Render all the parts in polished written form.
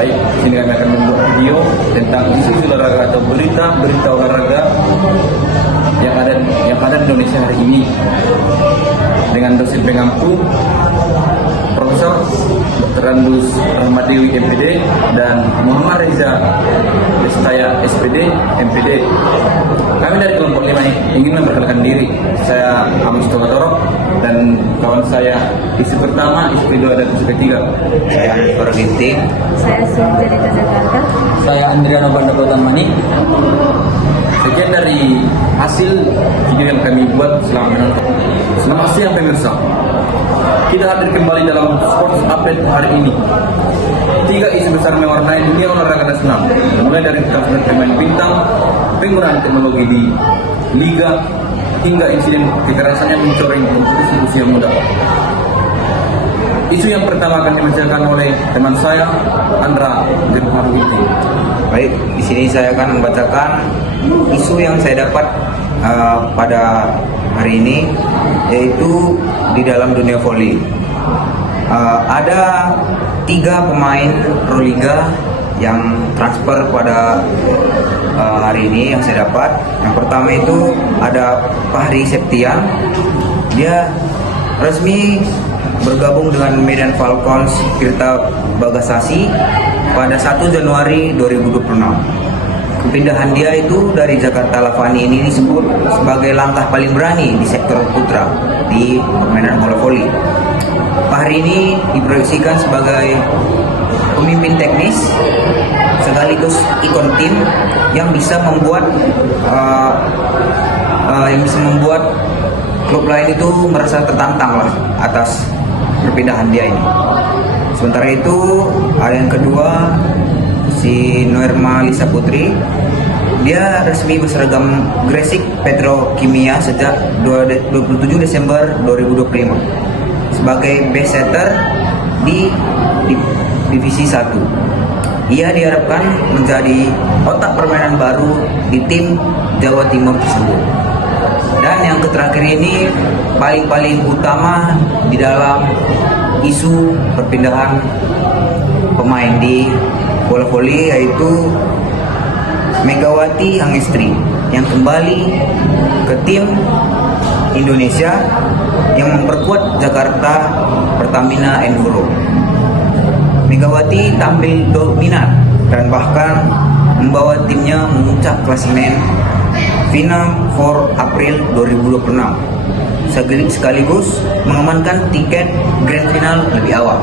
Baik, sini kami akan membuat video tentang isu olahraga atau berita olahraga yang ada di Indonesia hari ini dengan dosen pengampu Profesor Dr. Randus Rahmadewi MPD dan Muhammad Reza Destaya SPD MPD. Kami dari kelompok 5 ingin memperkenalkan diri. Saya Amos Togatorok dan kawan saya isu pertama, isu kedua dan isu ketiga. Saya Anwar Ginting. Saya Sinta Rita Jakarta. Saya Andriano Bandapotan Mani. Sekian dari hasil video yang kami buat selama menonton. Selamat siang pemirsa. Kita hadir kembali dalam Sports Update hari ini. 3 isu besar mewarnai dunia olahraga nasional, mulai dari transfer pemain bintang, penggunaan teknologi di liga, hingga insiden kekerasan yang mencoreng kompetisi usia muda. Isu yang pertama akan dibacakan oleh teman saya, Andra Gerharwiti. Baik, di sini saya akan membacakan isu yang saya dapat pada hari ini, yaitu di dalam dunia voli. Ada 3 pemain Proliga yang transfer pada hari ini yang saya dapat. Yang pertama itu ada Fahri Septian. Dia resmi bergabung dengan Medan Falcons Tirta Bagasasi pada 1 Januari 2026. Kepindahan dia itu dari Jakarta Lavani ini disebut sebagai langkah paling berani di sektor putra di permainan bola voli. Fahri ini diproyeksikan sebagai pemimpin teknis sekaligus ikon tim yang bisa membuat klub lain itu merasa tertantang lah atas perpindahan dia ini. Sementara itu ada yang kedua, si Noerma Lisa Putri. Dia resmi berseragam Gresik Petrokimia sejak 27 Desember 2025 sebagai base setter di divisi 1. Ia diharapkan menjadi otak permainan baru di tim Jawa Timur tersebut. Dan yang terakhir ini paling utama di dalam isu perpindahan pemain di bola voli, yaitu Megawati Hangestri yang kembali ke tim Indonesia yang memperkuat Jakarta Pertamina Enduro. Megawati tampil dominan dan bahkan membawa timnya memuncak klasemen final 4 April 2026 sekaligus mengamankan tiket grand final lebih awal.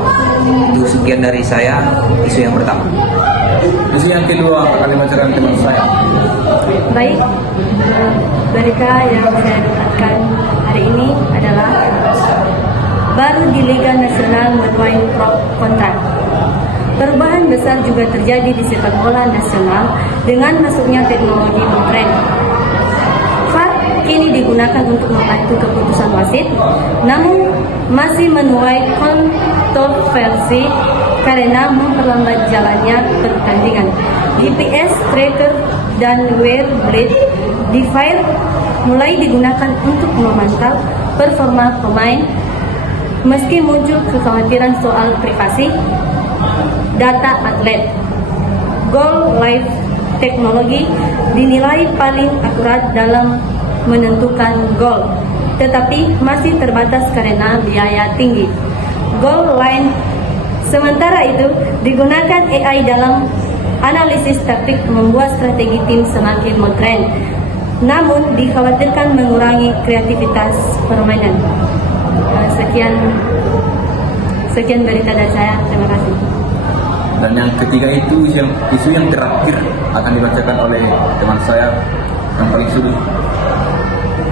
Itu sekian dari saya, isu yang pertama. Isu yang kedua akan dibacakan teman saya. Baik, berita yang saya dapatkan hari ini adalah baru di Liga Nasional menuai pro kontra. Perubahan besar juga terjadi di sepak bola nasional dengan masuknya teknologi modern. VAR kini digunakan untuk membantu keputusan wasit, namun masih menuai kontroversi karena memperlambat jalannya pertandingan. GPS tracker dan wear blade device mulai digunakan untuk memantau performa pemain, meski muncul kekhawatiran soal privasi data atlet. Goal Live teknologi dinilai paling akurat dalam menentukan gol, tetapi masih terbatas karena biaya tinggi. Goal line sementara itu digunakan AI dalam analisis taktik, membuat strategi tim semakin modern, namun dikhawatirkan mengurangi kreativitas permainan. Sekian berita dari saya. Terima kasih. Dan yang ketiga itu isu yang terakhir akan dibacakan oleh teman saya yang paling sudut.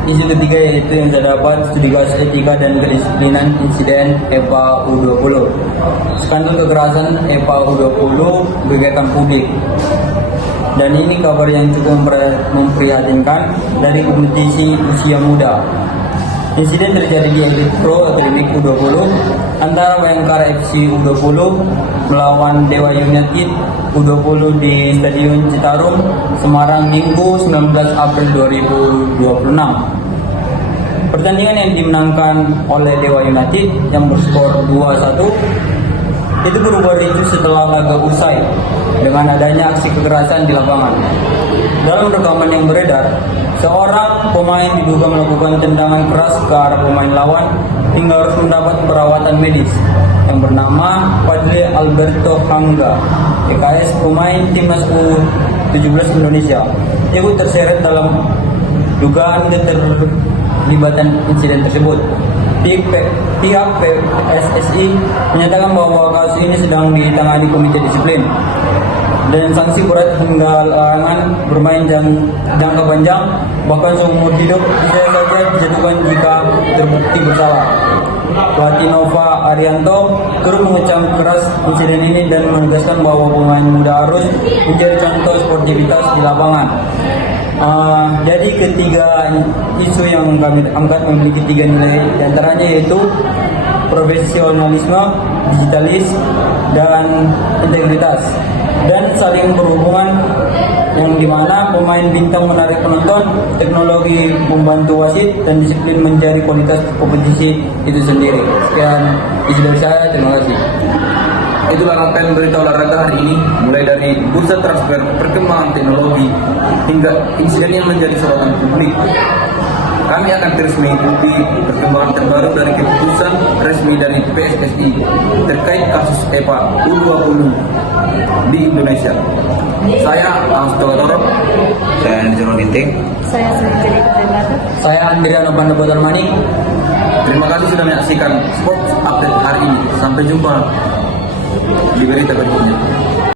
Isu ketiga yaitu yang saya dapat studi kasus etika dan kedisiplinan insiden EPA U20. Skandal kekerasan EPA U20 gegerkan publik. Dan ini kabar yang cukup memprihatinkan dari kompetisi usia muda. Insiden terjadi di Elite Pro atau League U20 antara Bayangkara FC U20 melawan Dewa United U20 di Stadion Citarum, Semarang, Minggu 19 April 2026. Pertandingan yang dimenangkan oleh Dewa United yang berskor 2-1 Itu berubah ricuh setelah laga usai dengan adanya aksi kekerasan di lapangan. Dalam rekaman yang beredar, seorang pemain diduga melakukan tendangan keras ke arah pemain lawan hingga harus mendapat perawatan medis yang bernama Fadli Alberto Hangga, PKS pemain timnas U17 Indonesia, ikut terseret dalam dugaan keterlibatan insiden tersebut. Pihak PSSI menyatakan bahwa kasus ini sedang ditangani komite disiplin dan sanksi berat hingga larangan bermain jangka panjang, bahkan seumur hidup bisa saja dijatuhkan jika terbukti bersalah. Pelatih Nova Arianto turut mengecam keras insiden ini dan menegaskan bahwa pemain muda harus menjadi contoh sportivitas di lapangan. Jadi ketiga isu yang kami angkat memiliki 3 nilai, diantaranya yaitu profesionalisme, digitalis, dan integritas, dan saling berhubungan, yang dimana pemain bintang menarik penonton, teknologi membantu wasit, dan disiplin menjadi kualitas kompetisi itu sendiri. Sekian isi dari saya, terima kasih. Itulah rangkaian berita olahraga hari ini, mulai dari bursa transfer, perkembangan teknologi, hingga insiden yang menjadi sorotan publik. Kami akan terus mengikuti perkembangan terbaru dari keputusan resmi dari PSSI terkait kasus EPA U20 di Indonesia. Saya Austo Toro. Saya Nizam Ginting. Saya Sri Kutembata. Saya Andriano Pandapotarmani. Terima kasih sudah menyaksikan Sports Update hari ini. Sampai jumpa di berita berikutnya.